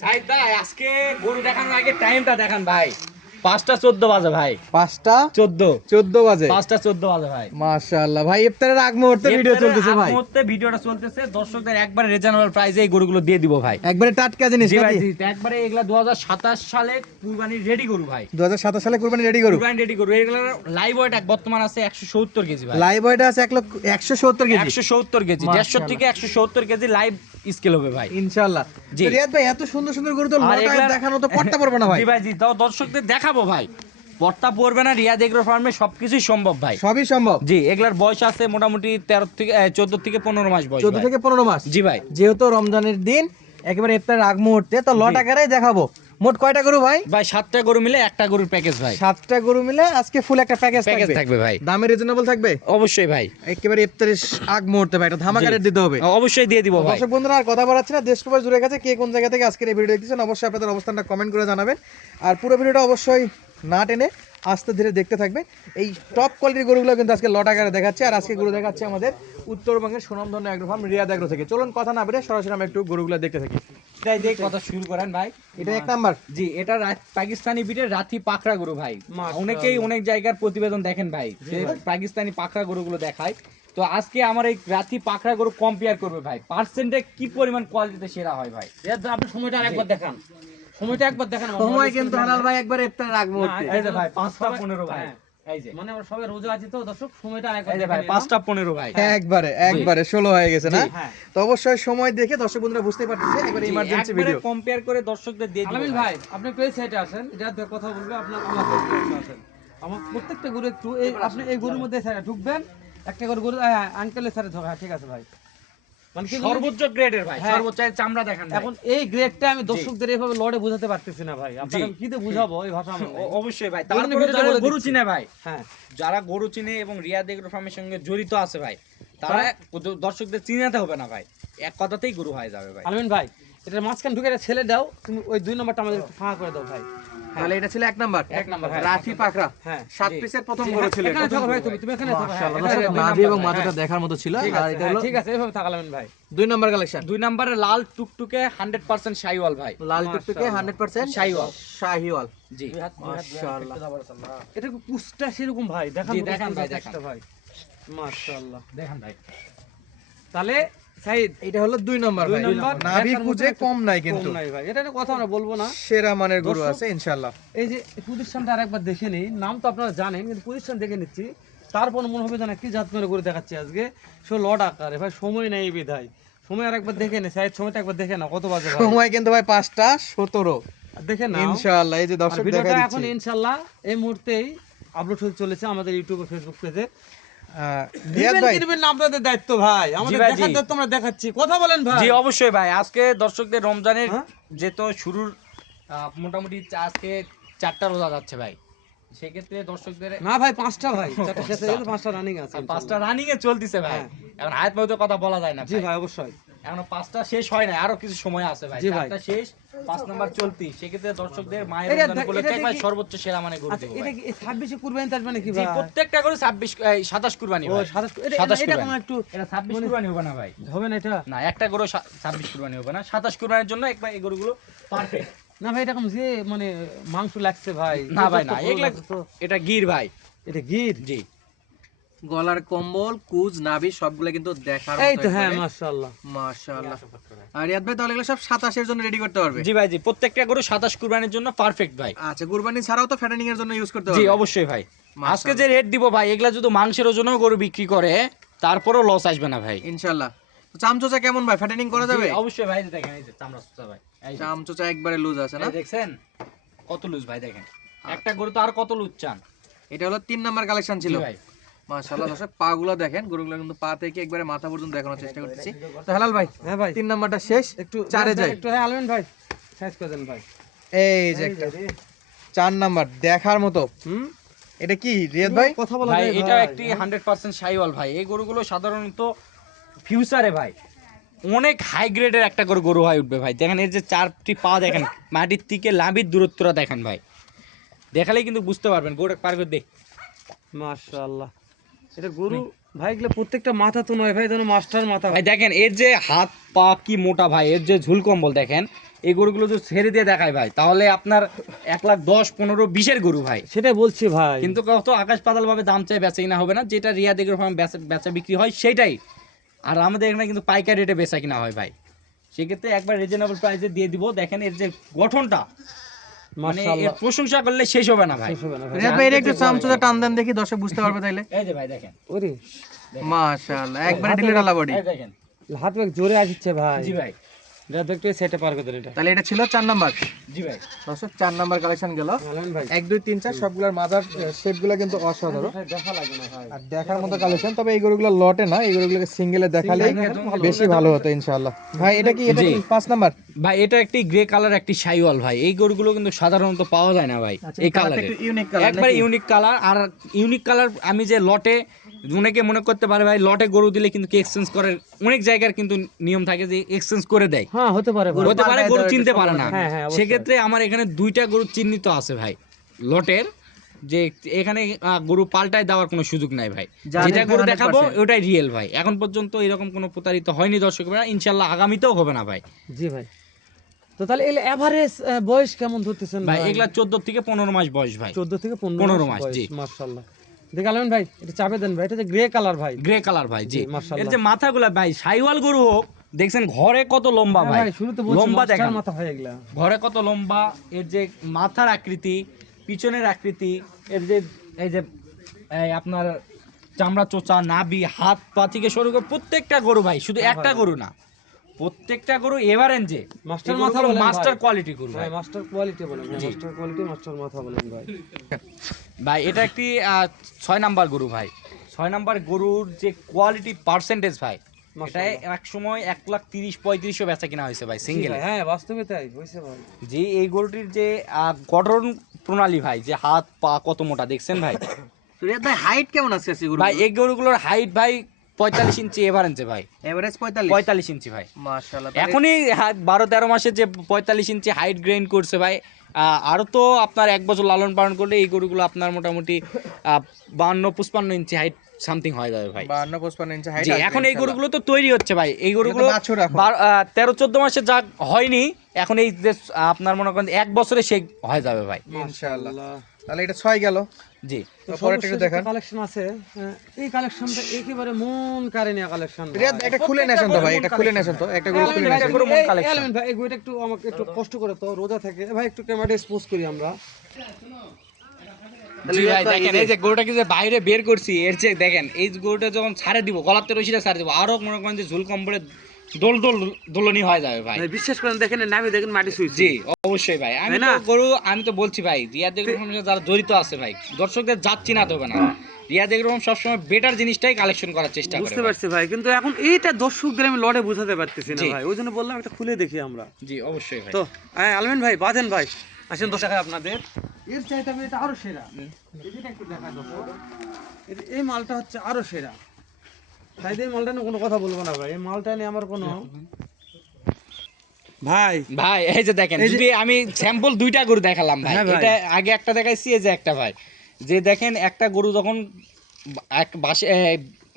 সাইদ ভাই আজকে গরু দেখানোর আগে টাইমটা দেখান ভাই। 5:14 বাজে ভাই। 5:14 বাজে। 5:14 বাজে ভাই। মাশাআল্লাহ ভাই, ইফতারের আগ মুহূর্তে ভিডিও চলতেছে ভাই। মুহূর্তে ভিডিওটা চলতেছে, দর্শকদের একবারে রিজনেবল প্রাইসে এই গরুগুলো দিয়ে দিব ভাই। একবারে টাটকা জিনিস জি ভাই, নাকি? জি একবারে এগুলা 2027 সালে কুরবানির রেডি গরু ভাই। 2027 সালে কুরবানি রেডি করু। কুরবানি রেডি গরু, এগুলোর লাইভ ওয়েট বর্তমান আছে 170 কেজি ভাই। লাইভ ওয়েট আছে 170 কেজি। 170 কেজি, 150 থেকে 170 কেজি লাইভ স্কেল হবে ভাই ইনশাআল্লাহ। জি। তো রিয়াদ ভাই, এত সুন্দর সুন্দর গরু তো আর লটায় এগুলা- দেখানো তো পড়তে পারবে না ভাই। জি ভাই, জি তাও দর্শকদের দেখাবো ভাই। পর্তা পড়বে না, রিয়াদ এগ্রো ফার্মে সবকিছুই সম্ভব ভাই। সবই সম্ভব। জি, এগুলার বয়স আছে মোটামুটি 14 থেকে 15 মাস বয়স 14 ভাই। থেকে 15 মাস। জি ভাই। যেহেতু রমজানের দিন, একেবারে ইফতারের আগ মুহূর্তে, তো লট আকারেই দেখাবো। মোট কয়টা গরু ভাই? ভাই 7টা গরু মিলে একটা গরুর প্যাকেজ ভাই। 7টা গরু মিলে আজকে ফুল একটা প্যাকেজ থাকবে ভাই। দামে রিজনেবল থাকবে অবশ্যই ভাই, একেবারে ইফতারের আগ মুহূর্তে ভাই, এটা ধামাকা রেট দিতে হবে। অবশ্যই দিয়ে দিব ভাই। দর্শক বন্ধুরা, আর কথা বাড়াচ্ছি না, দেশ প্রবাস জুড়ে গেছে, কে কোন জায়গা থেকে আজকের এই ভিডিও দেখতেছেন অবশ্যই আপনাদের অবস্থানটা কমেন্ট করে জানাবেন। আর পুরো ভিডিওটা অবশ্যই না টেনে আস্তে ধীরে দেখতে থাকবেন। এই টপ কোয়ালিটির গরুগুলো কিন্তু আজকে লট আকারে দেখাচ্ছে। আর আজকে গরু দেখাচ্ছে আমাদের উত্তরবঙ্গের সুনামধন্য অ্যাগ্রো ফার্ম রিয়াদ অ্যাগ্রো থেকে। চলুন কথা না বেরিয়ে সরাসরি আমরা একটু গরুগুলো দেখতে থাকি। তাই দিয়ে কথা শুরু করেন ভাই। এটা এক নাম্বার। জি, এটা পাকিস্তানি বিটের রাতি পাকড়া গরু ভাই। অনেকেই অনেক জায়গার প্রতিবেদন দেখেন ভাই, যে পাকিস্তানি পাকড়া গরুগুলো দেখায়। তো আজকে আমার এই রাতি পাকড়া গরু কম্পেয়ার করবে ভাই, পার্সেন্টে কি পরিমাণ কোয়ালিটিতে সেরা হয় ভাই। আপনি সময়টা আরেকবার দেখান, সময়টা একবার দেখান। সময় কিন্তু হালাল ভাই একবার ইফতারের আগ মুহূর্তে। এই যে ভাই 5:15 ভাই। এই যে মানে আমরা সবাই রোজা আছি তো দর্শক, সময়টা আরেকবার এই যে ভাই দেখেন। 5:15 ভাই। একবারে 16 হয়ে গেছে না? হ্যাঁ। তো অবশ্যই সময় দেখে দর্শক বন্ধুরা বুঝতে পারতেছে একবার ইমার্জেন্সি ভিডিও। কম্পেয়ার করে দর্শকদের দিয়ে দিই আলামিন ভাই, আপনি একটু এই সাইডে আসেন, এটা দিয়ে কথা বলবে আপনার আসেন। আমার প্রত্যেকটা গরু একটু এই আপনি এই গরুর মধ্যে সাইডে ঢুকবেন, একটা করে গরু আঙ্কেলের সাইডে ধরে। হ্যাঁ ঠিক আছে ভাই, মানে কি সর্বোচ্চ গ্রেডের ভাই, হ্যাঁ। সর্বোচ্চ চামড়া দেখেন ভাই। এখন এই গ্রেডটা আমি দর্শকদের এইভাবে লড়ে বোঝাতে পারতেছি না ভাই, আপনাকে কি দিয়ে বুঝাবো এই ভাষা আমার নাই। অবশ্যই ভাই, ওই জন্য তারপরে ভিডিওটা যারা বলে গরু দিচ্ছি। চিনে ভাই, হ্যাঁ যারা গরু চিনে এবং রিয়াদ এগ্রো ফার্মের সঙ্গে জড়িত আছে ভাই, তারা দর্শকদের চিনাতে হবে না ভাই, এক কথাতেই গরু হয়ে যাবে ভাই। আলামিন ভাই, এটার মাঝখান ঢুকে একটা ছেলে দাও, তুমি ওই 2 নম্বরটা আমাদের একটু ফাঁকা করে দাও ভাই। তাহলে এটা ছিল এক নাম্বার। এক নাম্বার, হ্যাঁ। রাফি পাকড়া হ্যাঁ 7 পিসের প্রথম গরু ছিল। এখানে থাকো ভাই, তুমি এখানে থাকো। হ্যাঁ, মাশাআল্লাহ, এখানে থাকো। নাভি এবং মাথাটা দেখার মতো ছিল। ঠিক আর আছে, এটা হ্যাঁ, হলো ঠিক আছে, এভাবে থাকো আলামিন ভাই। 2 নাম্বার কালেকশন। 2 নম্বরে লাল টুকটুকে 100% শাইওয়াল ভাই। লাল টুকটুকে 100% শাহিওয়াল। শাহিওয়াল। জি, মাশাআল্লাহ। এটা কি পুষ্টা সেরকম ভাই, দেখান জি, মতো দেখান ভাই, পুষ্টা দেখান। ভাই। মাশাআল্লাহ। দেখেন ভাই। তাহলে সাইদ এটা হলো 2 নাম্বার 2 ভাই। নম্বর নাভি দেখার মতো খুঁজে একটা কম নাই কম কিন্তু। নাই ভাই, এটা নিয়ে কথা আমরা বলবো না। সেরা মানের গরু দর্শক- আছে ইনশাআল্লাহ। এই যে প্রতিষ্ঠানটা আরেকবার দেখে নিই, নাম তো আপনারা জানেন কিন্তু প্রতিষ্ঠান দেখে নিচ্ছি, তারপর মনে হবে যেন কি জাত করে দেখাচ্ছি আজকে। সো লড আকারে ভাই, সময় নেই বিধায়, সময় আরেকবার দেখে নে সাইদ, সময়টা একবার দেখে না কত বাজে ভাই, সময় কিন্তু ভাই 5:17 দেখে না ইনশাআল্লাহ। এই যে দর্শক দেখা ভিডিওটা এখন দিচ্ছে। ইনশাআল্লাহ এই মুহূর্তেই আপলোড হতে চলেছে আমাদের ইউটিউব ও ফেসবুক পেজে। রিয়াদ ভাই, কিনবেন না আপনাদের দায়িত্ব ভাই, আমাদের ভাই, দেখার জি। দায়িত্ব আমরা দেখাচ্ছি, কথা বলেন ভাই। জি অবশ্যই ভাই, আজকে দর্শকদের রমজানের হ্যাঁ? যেহেতু শুরুর মোটামুটি আজকে 4টা রোজা যাচ্ছে ভাই, সেক্ষেত্রে দর্শকদের না ভাই 5টা ভাই, 4টা শেষ হয়ে গেছে, 5টা রানিং আছে। 5টা রানিং এ চলতেছে ভাই। হ্যাঁ। এখন হায়াত মতো কথা বলা যায় না জি ভাই, ভাই অবশ্যই। এখন 5টা শেষ হয় না, আরো কিছু সময় আছে ভাই। জি ভাই। 4টা শেষ, 5 নাম্বার চলতি, সেক্ষেত্রে দর্শকদের মায়ের এটা রমজান দেখ- উপলক্ষে এটা ভাই দেখি- সর্বোচ্চ সেরা মানে গরু আচ্ছা দেবো এটা ভাই। কি 26 কুরবানি তার মানে কি জি, ভাই? প্রত্যেকটা করে 27 কুরবানি ও ভাই। 27 এটা 27 এটা কুরবানি। কেমন একটু এটা 26 কুরবানি হবে না ভাই, হবে না এটা? না একটা গরু 26 কুরবানি হবে না, 27 কুরবানির জন্য একবার এই গরুগুলো পারফেক্ট। না ভাই এরকম যে মানে মাংস লাগছে ভাই, না ভাই না, যথেষ্ট বড় এগুলা লাগছে তো। এটা গির ভাই। এটা গির। জি, গলার কম্বল, কুজ, নাভি সবগুলো কিন্তু দেখার এই মতো তো হ্যাঁ একবারে। মাশাআল্লাহ। মাশাআল্লাহ। আর রিয়াদ ভাই, তাহলে এগুলো সব 27 এর জন্য রেডি করতে পারবে? জি ভাই, জি প্রত্যেকটা গরু 27 কুরবানির জন্য পারফেক্ট ভাই। আচ্ছা, কুরবানি ছাড়াও তো ফ্যাটেনিং এর জন্য ইউজ করতে জি পারবে? অবশ্যই ভাই, মাশাআল্লাহ। আজকে যে রেট দিব ভাই, এগুলা যদি মাংসের ওজনেও গরু বিক্রি করে তারপরেও লস আসবে না ভাই। ইনশাআল্লাহ। তো চামচোচা কেমন ভাই, ফ্যাটেনিং করা যাবে? জি, অবশ্যই ভাই, দেখেন এই যে চামড়া সুতা ভাই, এই যে, চামচোচা একবারে লুজ আছে না? এই দেখছেন কত লুজ ভাই, দেখেন একটা গরু তো আর কত লুজ চান। এটা হলো 3 নাম্বার কালেকশন ছিল। জি ভাই, মাশাআল্লাহ, দর্শক পাগুলো দেখেন, গরুগুলো কিন্তু পা থেকে একবারে মাথা পর্যন্ত দেখানোর চেষ্টা করতেছি। তো হালাল ভাই, হ্যাঁ ভাই 3 নাম্বারটা শেষ, একটু 4 এ যাই। একটু হ্যাঁ আলমিন ভাই সাইজ করে দেন ভাই। এই যে একটা 4 নাম্বার দেখার মতো। হুম, এটা কি রিয়াদ ভাই? কথা বলা ভাই যায় এটা ভাই। একটি 100% শাইওয়াল ভাই। এই গরুগুলো সাধারণত ফিউচারে ভাই অনেক হাই গ্রেডের একটা করে গরু হয়ে উঠবে ভাই। দেখেন এর যে 4টি পা দেখেন, মাটির থেকে লাম্বির দূরত্বটা দেখেন ভাই, দেখালেই কিন্তু বুঝতে পারবেন। গরু পার করে দে, মাশাআল্লাহ। এটা গরু ভাই এগুলো প্রত্যেকটা মাথা তো নয় ভাই, যেন মাস্টার মাথা। ভাই দেখেন এর যে হাত পা কি মোটা ভাই, এর যে ঝুল কম্বল দেখেন, এই গরুগুলো যদি ছেড়ে দিয়ে দেখায় ভাই তাহলে আপনার 1,10,000, 15,20 গরু ভাই। সেটাই বলছি ভাই, কিন্তু কত আকাশ পাতাল ভাবে দাম চাই বেচা কিনা হবে না, যেটা রিয়া দেখে বেচা বিক্রি হয় সেটাই। আর আমাদের এখানে কিন্তু পাইকারি রেটে বেচা কিনা হয় ভাই, সেক্ষেত্রে একবার রিজনেবল প্রাইসে দিয়ে দিব। দেখেন এর যে গঠনটা, মানে এর প্রশংসা করলে শেষ হবে না ভাই। রিয়াদ ভাই এটা একটু চামচুদা টান দেন দেখি, দর্শক বুঝতে পারবে তাইলে। এই যে ভাই দেখেন, ওরে মাশাআল্লাহ, একবারে ঢিলে ঢালা বডি। এই দেখেন। হাত ব্যাগ জোরে আসছে ভাই। জি ভাই, রাত একটু সেটে পার করে এটা। তাহলে এটা ছিল 4 নাম্বার। জি ভাই, দর্শক 4 নাম্বার কালেকশন গেল। আলামিন ভাই 1 2 3 4 সবগুলোর মাদার শেপগুলো কিন্তু অসাধারণ ভাই দেখা লাগে না ভাই। আর দেখার মতো কালেকশন। তবে এই গরুগুলো লটে না, এই গরুগুলোকে সিঙ্গেলে দেখালেই বেশি ভালো হতো ইনশাআল্লাহ। ভাই এটা কি 5 নাম্বার? ভাই এটা একটি গ্রে কালার, একটি শাইওয়াল ভাই। এই গরুগুলো কিন্তু সাধারণত পাওয়া যায় না ভাই এই কালারে, একটু ইউনিক কালার, একবার ইউনিক কালার। আর ইউনিক কালার আমি যে লটে, অনেকে মনে করতে পারে ভাই লটে গরু দিলে কিন্তু এক্সচেঞ্জ করে, অনেক জায়গার কিন্তু নিয়ম থাকে যে এক্সচেঞ্জ করে দেয়, হ্যাঁ হতে পারে ভাই। হতে পারে গরু চিনতে পারে না। হ্যাঁ, হ্যাঁ, অবশ্যই। সেক্ষেত্রে আমার এখানে 2টা গরু চিহ্নিত আছে ভাই লটের, যে এখানে গরু পাল্টায় দেওয়ার কোনো সুযোগ নাই ভাই। যেটা গরু দেখাবো ওটাই রিয়েল ভাই। এখন পর্যন্ত এরকম কোনো প্রতারিত হয়নি দর্শকরা, ইনশাল্লাহ আগামীতেও হবে না ভাই। জি ভাই। তো তাহলে এর এভারেজ বয়স কেমন ধরতেছেন ভাই ভাই? এগুলা 14 থেকে 15 মাস বয়স ভাই। 14 থেকে 15 মাস, জি। মাশাআল্লাহ। দেখে আলামিন ভাই এটা চাপে দেন ভাই, এটা যে গ্রে কালার ভাই। গ্রে কালার ভাই, জি। জি, মাশাআল্লাহ। এর যে মাথাগুলা ভাই শাইওয়াল গরু হোক, দেখছেন ঘরে কত লম্বা হ্যাঁ ভাই, ভাই, শুরুতে বলছি লম্বা মাস্টার দেখেন মাথা ভাই এগুলা। ঘরে কত লম্বা, এর যে মাথার আকৃতি, পিছনের আকৃতি, এর যে এই যে এই আপনার চামড়া চোচা, নাভি, হাত পা থেকে শুরু করে প্রত্যেকটা গরু ভাই, শুধু একটা গরু না, প্রত্যেকটা গরু এভারেঞ্জে মাস্টার মাথা বলেন মাস্টার ভাই। কোয়ালিটি গরু ভাই। ভাই মাস্টার কোয়ালিটি বলেন ভাই, মাস্টার কোয়ালিটি মাস্টার মাথা বলেন ভাই। ভাই এটা একটি 6 নাম্বার গরু ভাই। 6 নাম্বার গরুর যে কোয়ালিটি পার্সেন্টেজ ভাই, এটা এক সময় 1,30,000-35,000 বেচা কিনা হয়েছে ভাই সিঙ্গেল। হ্যাঁ বাস্তবে তাই হইছে ভাই। জি, এই গরুটির যে গঠন প্রণালী ভাই, যে হাত পা কত মোটা দেখছেন ভাই। রিয়াদ ভাই হাইট কেমন আছে গরু? ভাই এই গরুগুলোর হাইট ভাই 45 ইঞ্চি এভারেজে ভাই, এভারেজ 45 ইঞ্চি ভাই। মাশাআল্লাহ। এখনই 12-13 মাসে যে 45 ইঞ্চি হাইট গ্রেইন করছে ভাই। আরো তো আপনার 1 বছর লালন পালন করলে এই গরুগুলো আপনার মোটামুটি 52-55 ইঞ্চি হাইট সামথিং হয়ে যাবে ভাই। 52-55 ইঞ্চি হাইট। জি, এখন এই গরুগুলো তো তৈরি হচ্ছে ভাই। এই গরুগুলো এটা তো বাছুর এখন। 13-14 মাসে যা হয়নি, এখন এই যে আপনার মনে করেন 1 বছরে সে হয়ে যাবে ভাই। ইনশাআল্লাহ। তাহলে এটা 6 গেল। জি, পরে একটু দেখান। কালেকশন আছে, এই কালেকশনটা একেবারে মন কারেনিয়া কালেকশন। রিয়াদ এটা খুলে নেছেন তো ভাই, এটা খুলে নেছেন তো, একটা গরু খুলে নেছেন। গরু মন collection। আলামিন ভাই এই গরুটা একটু আমাকে একটু কষ্ট করে তো রোজা থেকে ভাই একটু ক্যামেরাটা এক্সপোজ করি আমরা। জি ভাই দেখেন এই যে গরুটাকে যে বাইরে বের করছি, এর যে দেখেন এই গরুটা যখন ছাড়ে দিব, গলাতে রশিটা ছাড়ে দিব, আরো মনে করেন যে ঝুল কম্বলে দোলনি হয়ে যাবে ভাই। ভাই বিশ্বাস করেন দেখেন নাভি দেখেন মাটি ছুঁইছে। জি অবশ্যই ভাই। আমি তাই না? তো গরু, আমি তো বলছি ভাই, রিয়াদ এগ্রোর সঙ্গে যারা জড়িত আছে ভাই, দর্শকদের যাচ্ছি না হবে না। রিয়াদ এগ্রো সবসময় বেটার জিনিসটাই কালেকশন করার চেষ্টা করে বুঝতে ভাই। পারছি ভাই, কিন্তু এখন এইটা দর্শকদের আমি লড়ে বোঝাতে পারতেছি না জি। ভাই, ওই জন্য বললাম একটা খুলে দেখি আমরা। জি অবশ্যই ভাই। তো আলমিন ভাই বাঁধেন ভাই, আসেন দর্শক আপনাদের এর চাইতে আমি এটা আরো সেরা, এটা একটু দেখা দেবো। এই মালটা হচ্ছে আরো সেরা ভাই, এই মালটা নিয়ে কোনো কথা বলবো না ভাই, এই মালটা নিয়ে আমার কোনো ভাই ভাই এই যে দেখেন, যদি আমি স্যাম্পল 2টা গরু দেখালাম ভাই, হ্যাঁ ভাই। এটা আগে একটা দেখাইছি, এই যে একটা ভাই, যে দেখেন একটা গরু যখন এক বাসে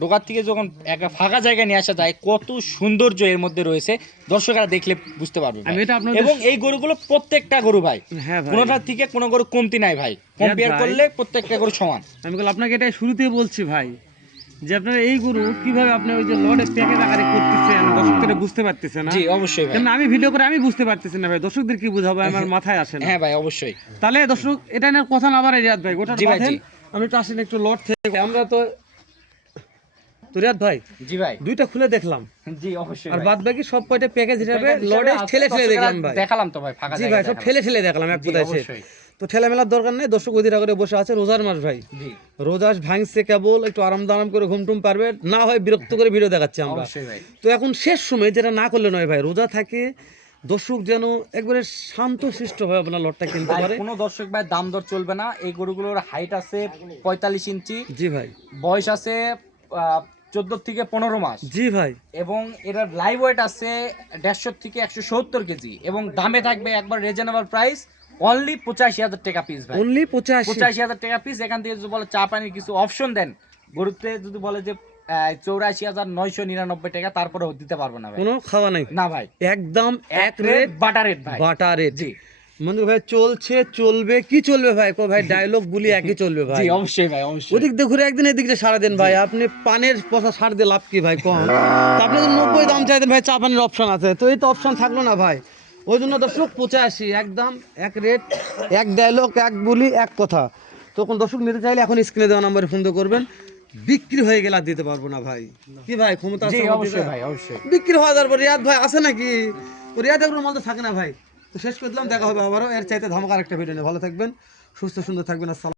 ডোকার থেকে যখন একটা ফাঁকা জায়গায় নিয়ে আসা যায়, কত সৌন্দর্য এর মধ্যে রয়েছে, দর্শকরা দেখলে বুঝতে পারবে ভাই। আমি এটা আপনাদের- এবং এই গরুগুলো প্রত্যেকটা গরু ভাই, হ্যাঁ ভাই, কোনোটার থেকে কোনো গরু কমতি নাই ভাই, কম্পেয়ার ভাই। করলে প্রত্যেকটা গরু সমান। আমি বললাম আপনাকে এটা শুরুতেই বলছি ভাই, যে আপনারা এই গরু কিভাবে আপনি ওই যে লড়ে প্যাকেট আকারে করতেছেন দর্শকদের বুঝতে পারতেছেন না। জি অবশ্যই ভাই। কেন আমি ভিডিও করে আমি বুঝতে পারতেছি না ভাই, দর্শকদের কি বুঝাবো আমার মাথায় আসে না। হ্যাঁ ভাই অবশ্যই। তাহলে দর্শক এটা নিয়ে কথা না বাড়াই রিয়াদ ভাই, গোটা জি ভাই, বাঁধেন। জি। আমি একটু আসেন একটু লট থেকে, আমরা তো রিয়াদ ভাই জি ভাই। 2টা খুলে দেখলাম, জি অবশ্যই আর ভাই। বাদ বাকি সব কয়টা প্যাকেজ হিসাবে প্যাকেজ হিসেবে লড়ে আছে, ঠেলে ঠেলে দর্শকরা দেখলাম ভাই। দেখালাম তো ভাই, ফাঁকা জি জায়গায় ভাই সব দেখালাম। ঠেলে ঠেলে দেখলাম এক জি, কোথায় সে। অবশ্যই। তো ঠেলা মেলার দরকার নেই, দর্শক অধীরা করে বসে আছে, রোজার মাস ভাই, জি রোজাস ভাঙছে কেবল, একটু আরাম দারাম করে ঘুমটুম পারবে না হয় বিরক্ত করে ভিডিও দেখাচ্ছি আমরা। অবশ্যই ভাই। তো এখন শেষ সময় যেটা না করলে নয় ভাই, রোজা থাকে দর্শক যেন একবারে শান্ত শিষ্ট ভাবে আপনার লটটা কিনতে ভাই, পারে। কোনো দর্শক ভাই দাম দর চলবে না। এই গরুগুলোর হাইট আছে 45 ইঞ্চি, জি ভাই, বয়স আছে 14 থেকে 15 মাস, জি ভাই, এবং এটার লাইভ ওয়েট আছে 150 থেকে 170 কেজি, এবং দামে থাকবে একবার রিজনেবল প্রাইস, অনলি 85,000 টাকা পিস ভাই। অনলি 85। 85,000 টাকা পিস। এখান থেকে যদি বলে চা পানির কিছু অপশন দেন, গরুতে যদি বলে যে 84,999 টাকা, তারপরে দিতে পারবো না ভাই। কোনো খাওয়া নাই না ভাই, একদম এক রেট বাটার রেট ভাই। বাটার রেট জি মঞ্জু ভাই চলছে চলবে কি চলবে ভাই কো ভাই ডায়লগ বলি একই চলবে ভাই জি অবশ্যই ভাই, অবশ্যই। ওদিক দিয়ে ঘুরে একদিন এদিক দিয়ে সারাদিন ভাই আপনি পানের পয়সা ছাড় দিয়ে লাভ কি ভাই কম তা আপনি তো 90 দাম চাইতেন ভাই চা পানির অপশন আছে তো এই তো অপশন থাকলো না ভাই ওই জন্য দর্শক 85 একদম এক রেট এক ডায়লগ এক বলি এক কথা তখন দর্শক নিতে চাইলে এখন স্ক্রিনে দেওয়া নাম্বারে ফোন করবেন বিক্রি হয়ে গেলে আর দিতে পারবো না ভাই কি ভাই ক্ষমতা জি আছে আমার অবশ্যই দিতে? ভাই, অবশ্যই। বিক্রি হওয়া যাবে রিয়াদ ভাই আছে নাকি ও রিয়াদ এগুলো মাল তো থাকে না ভাই তো শেষ করে দিলাম দেখা হবে আবারও এর চাইতে ধামাকা একটা ভিডিও নিয়ে ভালো থাকবেন সুস্থ সুন্দর থাকবেন আসসালাম